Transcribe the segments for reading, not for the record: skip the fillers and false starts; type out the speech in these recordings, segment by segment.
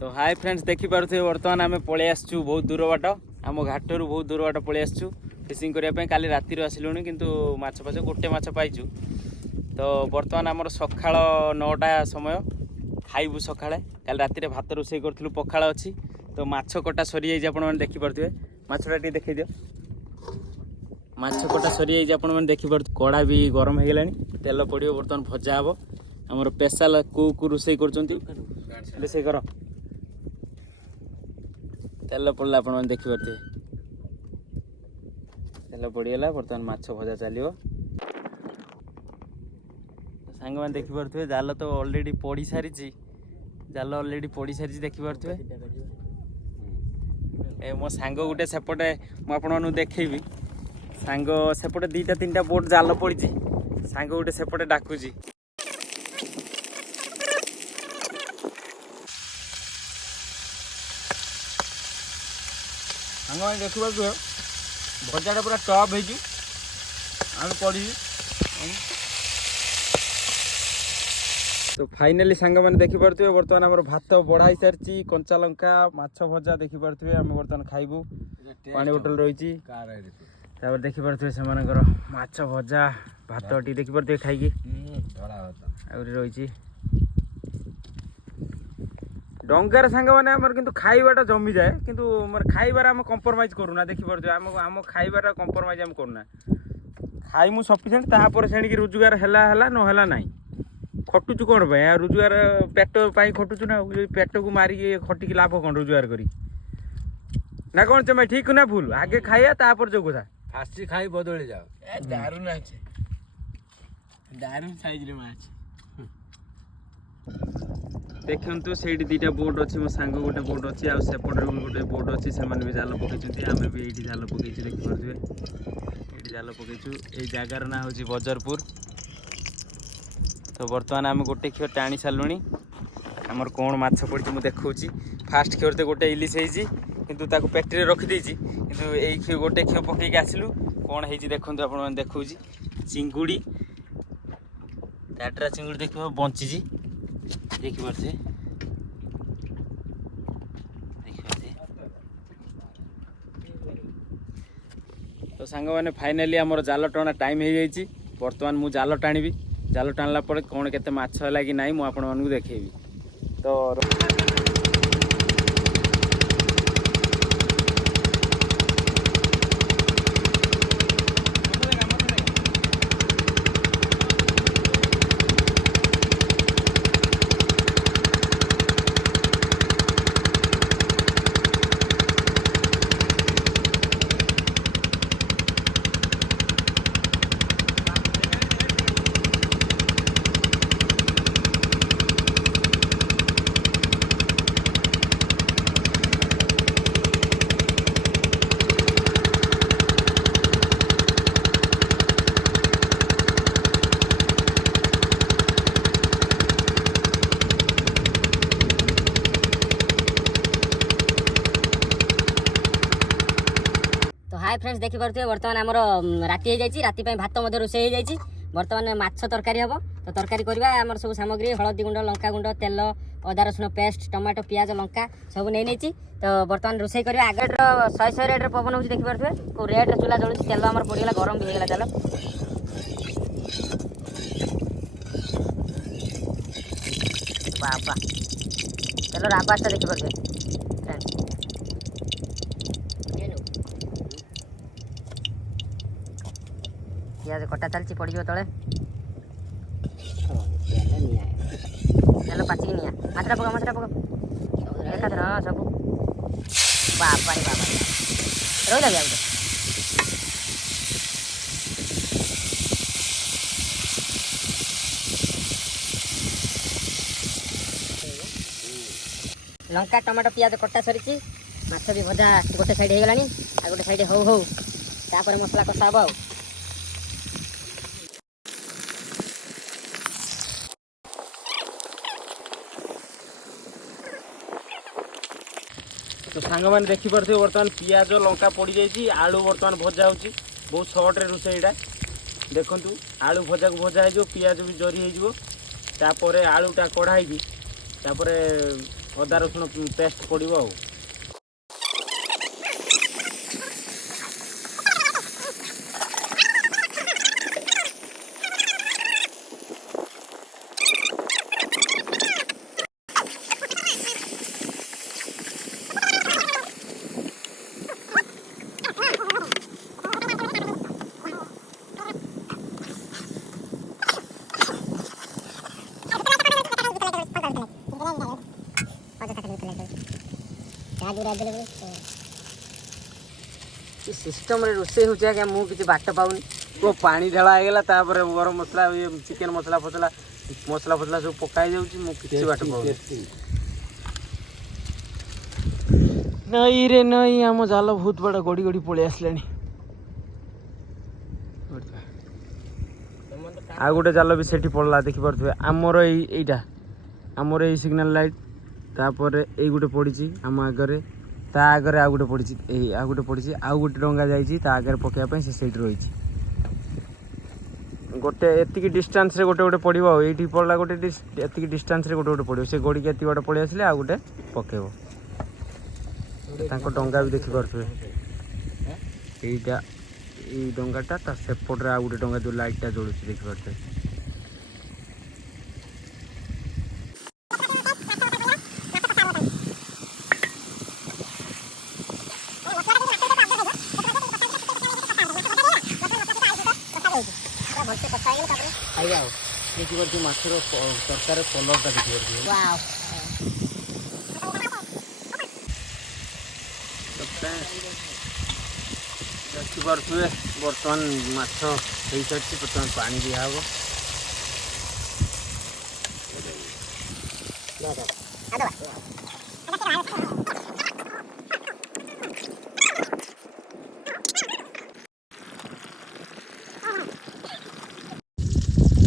तो hi friends देखी पारे बर्तमान आम पलि आसचु बहुत दूर बाट आम घाटर बहुत दूर बाट पलि आसचु फिशिंग करने काली राति आसिलुनी किंतु माछ फाछ गोटे माछ पाइचु। तो बर्तमान आमर सकाळ 9टा समय खाइबु सकाळे काली राति भात रोषे करूँ पखाड़ अच्छी तो माछ कटा सरी जाइए आपण मैंने देखिपे माछटा टी देखी दियो माछ कटा सरी जाइए आपण मैंने देखिपे कड़ा भी गरम हो गलानी तेल पड़ो बर्तमान भजा हम आमर स्पेशल को रोषे कर तेल पड़ा आप देखिपे तेल पड़गला बर्तमान माछ भजा चलो सांग मैंने देखिपे जाल तो ऑलरेडी पड़ सारी जाल ऑलरेडी पड़ सारी देखिपे ए मो सांग गोटे सेपटे मुझे देखी सांग सेपटे दीटा तीन बोट जाल पड़ी सांग गोटे सेपटे डाकुची सांग मैंने देखिए भजाटा पूरा टप हो पड़ी। तो फाइनाली सांग मैंने देखिपे बर्तमान आम भात बढ़ाई सारी कंचा लंका माछ भजा देखिपे आम बर्तमान खाइबू पानी बोतल रही देखिपे से माछ भजा भात टी देखिपे खाई रही डंगार सांग मैंने आमर किंतु खाइबाटा जमी जाए किंतु खाइबार आम कंप्रोमाइज करूना देखिपे आम खाइबार कंप्रोमाइज आम करूना खाइमु सफिसीएंट तापर से रोजगार है ना ना खटुचु कौन पे रोजगार पेट खटुचु ना पेट को मारिकी खटिकी लाभ कौन रोजगार करी ना कौन चमे ठीक ना भूल आगे खाइया तापर जो कथा फास्ट खाई बदली जाओ दारुण अच्छे दारुण साइज रे माछ देखु से दीटा बोट अच्छी मो सांग गोटे बोट अच्छी आसेपटे गोटे बोट अच्छी से भी जाल पकई आम भी ये जाल पकई देखिपे ये जाल पकईचु ये जगार ना हूँ बजरपुर। तो बर्तमान आम गोटे क्षीर टाणी सारूँ आमर कौन माछ पड़ी मुझे देखा फास्ट क्षीर तो गोटे इलिश किंतु ताको पेटी रखिदे किंतु यही गोटे क्षीर पकईक आसलु कौन है देखो आप देखा चिंगुड़ी टाटरा चिंगुड़ी देखिए बंची देखिपे तो सांग मैंने फाइनाली आमर जाल टणा टाइम हो जाइए बर्तमान मु जाल टाणी जाल टाणला कौन केते माछ है कि ना मुझे देखी तो हाय फ्रेंड्स देखी पारे बर्तमान आमर राति राति भात रोषे हो जाए बर्तमान माछ तरकारी हम तो तरकारी करवा आम सब सामग्री हलदी गुंड लंका गुंड तेल अदा रसुण पेस्ट टमाटो पियाज लंका सब नहीं तो बर्तमान रोषे करवा आगे 100 रेट पवन हो देखी पारे को रेट चूल्हा जलूँ तेल आम पड़गला गरम भी होगा तेल बाबा तेल आवाज़ देखी पारे पियाज कटा चलती पड़ तले तेल पाचिक निया माछटा पक एकाथर हाँ सब बाबा रे बाबा रही लगे लंका टमाटो पियाज कटा सरी माछ भी भजा गोटे साइड हो गलानी आ गोटे साइड हो तापर मसला कषा हम आ तो सांग मैंने देखिपे बर्तमान पियाज लंका पड़ जाइए आलू बर्तमान भजा हो बहुत सर्टे रोषेईटा देखु आलू भजा को भजा हो पियाज भी जरी हो आलूटा कढ़ाई ଅଦା ରସୁଣ ପେଷ୍ଟ ପଡ଼ିବ ଆଉ। सिस्टम रे रोषे हो जाए मु किसी बाट पाऊनी वो पानी ढला ହେଇଗଲା ତାପରେ ଗରମ ମସଲା ଚିକେନ ମସଲା ଫସଲା ସବୁ ପକାଇ ଯାଉଛି ମୁଁ କିଛି बाट ପାଉନି। ନଈ ରେ ନଈ ଆମ ଜାଲ ବହୁତ ବଡ଼ ଗଡ଼ି ଗଡ଼ି ପଳେଇ ଆସିଲାଣି। ଆଉ ଗୋଟେ ଜାଲ ବି ସେଠି ପଡ଼ିଲା ଦେଖିପାରୁଥିବେ ଆମର ଏଇଟା ଆମର ଏଇ ସିଗ୍ନାଲ ଲାଇଟ୍ ତାପରେ ଏଇ ଗୋଟେ ପଡ଼ିଛି ଆମ ଆଗରେ ତା ଆଗରେ ଆଉ ଗୋଟେ ପଡ଼ିଛି ଏଇ ଆଉ ଗୋଟେ ପଡ଼ିଛି ଆଉ ଗୋଟେ ଡଙ୍ଗା ଯାଇଛି ତା ଆଗରେ ପକେଇବା ପାଇଁ ସେ ସେଇଠି ରହିଛି। ଗୋଟେ ଏତିକି ଡିଷ୍ଟାନ୍ସରେ ଗୋଟେ ଗୋଟେ ପଡ଼ିବ ଆଉ ଏଇଠି ପଡ଼ିଲା ଗୋଟେ ଏତିକି ଡିଷ୍ଟାନ୍ସରେ ଗୋଟେ ଗୋଟେ ପଡ଼ିବ ସେ ଗଡ଼ିକି ଏତିକି ଗୋଟେ ପଳେଇ ଆସିଲେ ଆଉ ଗୋଟେ ପକେଇବ। ତାଙ୍କ ଡଙ୍ଗା ବି ଦେଖିପାରୁଥିବେ ଏଇଟା ଏଇ ଡଙ୍ଗାଟା ତା ସେପଟରେ ଆଉ ଗୋଟେ ଡଙ୍ଗା ଯେଉଁ ଲାଇଟ୍ଟା ଜଳୁଛି ଦେଖିପାରୁଥିବେ। ଖାଇବା ଆଉ ଦେଖିପାରୁଥିବେ ମାଛର ତରକାରୀ କଲର୍ଟା ଦେଖିପାରୁଥିବେ। ଦେଖିପାରୁଥିବେ ବର୍ତ୍ତମାନ ମାଛ ହେଇସାରିଛି ବର୍ତ୍ତମାନ ପାଣି ଦିଆହେବ।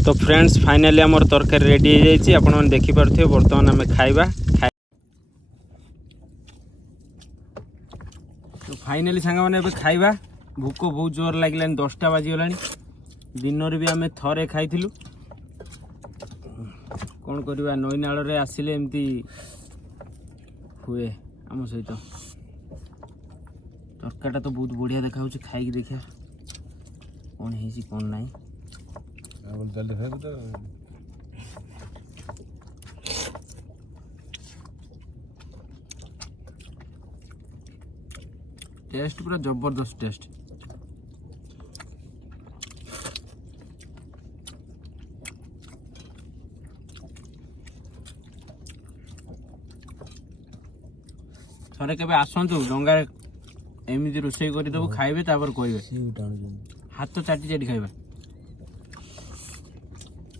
तो फ्रेंड्स फाइनाली आमर तरकारी रेडी हो जाइए आपण मैंने देखिपे बर्तमान आम खाइबा। तो फाइनाली सांग मैंने खाइबा भूक बहुत जोर लगे 10टा बाजीगला दिन भी आम थे खाई कौन करवा नई नाल आसिले एमती हुए आम सहित तरकारीटा तो बहुत बढ़िया देखा खाई देखा कौन है कौन ना टेस्ट पूरा जबरदस्त टेस्ट। थे के आसतु डंगा एमती रोषे करदेबू खाइबे तापर कहे हाथ चाटी चाटी खाइबा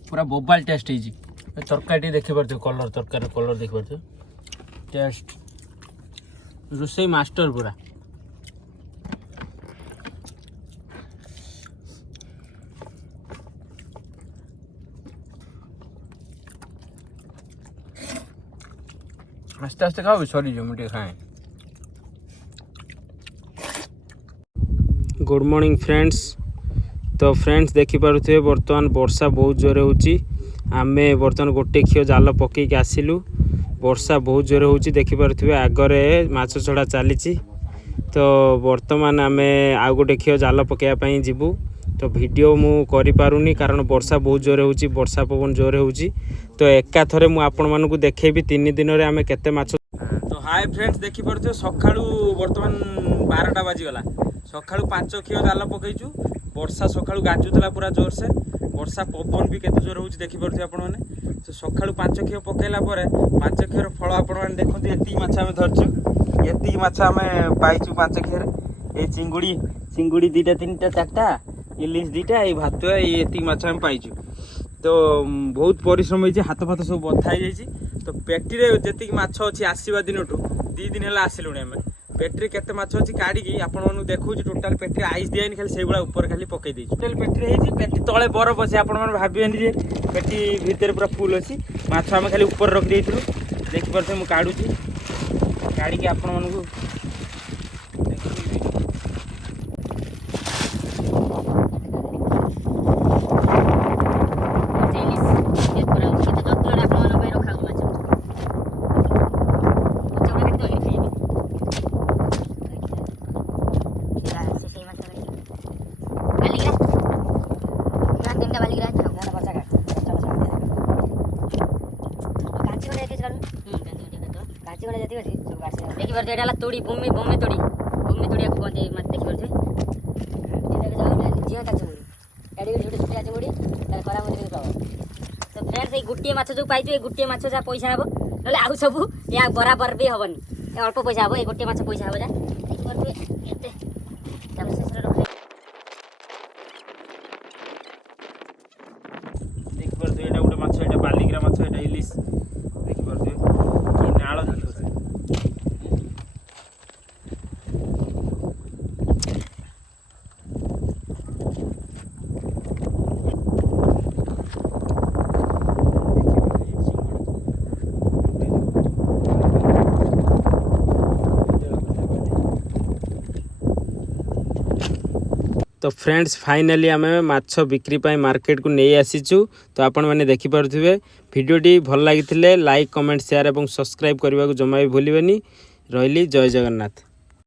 पूरा बोबाल टेस्ट है तरकारी देखिपे कलर तरकारी कलर देखिपे टेस्ट रोषे मास्टर पूरा। आस्ते आस्ते खाओ सरी जो मुझे खाए। Good morning friends. तो फ्रेंड्स देखिपे बर्तमान वर्षा बहुत जोर होची आमे बर्तमान गोटे खियो जाल पकईक आसिलु वर्षा बहुत जोर होची देखिपे आगरे माछ छड़ा चली। तो बर्तमान आमे आउ गोटे खियो जाल पकईया जीवु तो वीडियो मु करि पारुनी कारण वर्षा बहुत जोर होची वर्षा पवन जोर होची तो एका थरे मु आपण मानकु देखेबी 3 दिन रे आमे केते माछ। तो हाय फ्रेंड्स देखिपे सकाळू बर्तमान 12टा बाजीगला सकाळू 5 खियो जाल पकईचु वर्षा सकाळू गाजुला पूरा जोर से वर्षा पवन भी केते जोर होची देखिपे आपण माने तो सकाळू 5 खियो पकेला परे 5 खियोर फल आपण माने देखंतु एती माछ आमे धरचु एती माछ आमे पाइचु 5 खियोर ए चिंगुड़ी 2टा 3टा 4टा इलिश 2टा ए भात एती माछ आमे पाइचु। तो बहुत परिश्रम होइछि हाथ फाथ सब बथा हो जाइछि तो पेटी रे जेतिक माछ अछि आसीबा दिनटू 2 दिन हला आसिलुनी आमे पेटी केते माछ अछि काढी आपण मानु देखौछि टोटल पेटी आइस दियानी खाली सेगुला ऊपर खाली पकई देछि टोटल पेटी हेछि पेटी तळे बरफ अछि आपण मानु भाबियनी जे पेटी भीतर पूरा फुल अछि माछ आमे खाली ऊपर रख देइथिलु देखि परथे मु काढुछि काढी के आपण मानु କାଞ୍ଚି ଗଣ୍ଡା ଯେତିକି ଅଛି ସବୁ କାଞ୍ଚି ଦେଖିପାରୁଥିବେ ଏଇଟା ହେଲା ତୋଡ଼ି ବମ୍ବେ ତୋଡ଼ିବାକୁ କୁହନ୍ତି ଏଇ ମାଛ ଦେଖିପାରୁଥିବେ ଝିଅ କାଞ୍ଚି ମୁଡ଼ି ଏଠି ଗୋଟେ ଛୋଟିଆ ଚିଙ୍ଗୁଡ଼ି ତାର କରା ମନ୍ଦିର ପାବ ତ ଫ୍ରେଣ୍ଡସ୍ ଏଇ ଗୋଟିଏ ମାଛ ଯେଉଁ ପାଇଛୁ ଏଇ ଗୋଟିଏ ମାଛ ଯାହା ପଇସା ହେବ ନହେଲେ ଆଉ ସବୁ ଏହା ବରାବର ବି ହେବନି ଏ ଅଳ୍ପ ପଇସା ହେବ ଏଇ ଗୋଟିଏ ମାଛ ପଇସା ହେବ ଯା ଦେଖିପାରୁଥିବେ ଏତେ ଶେଷରେ ରଖିବେ ଦେଖିପାରୁଥିବେ ଏଇଟା ଗୋଟେ ମାଛ ଏଇଟା ବାଲିଗ୍ରା ମାଛ ଏଇଟା ଇଲିଶ ଦେଖିପାରୁଥିବେ କି ନାଳ ଦେଖିପାରୁଥିବେ तो फ्रेंड्स फाइनाली आम माछ बिक्री मार्केट को नहीं आसीचु तो आपण मैंने देखिपे भिडटी भल लगी लाइक कमेंट शेयर और सब्सक्राइब करने को जमा भी भूलें रही जय जगन्नाथ।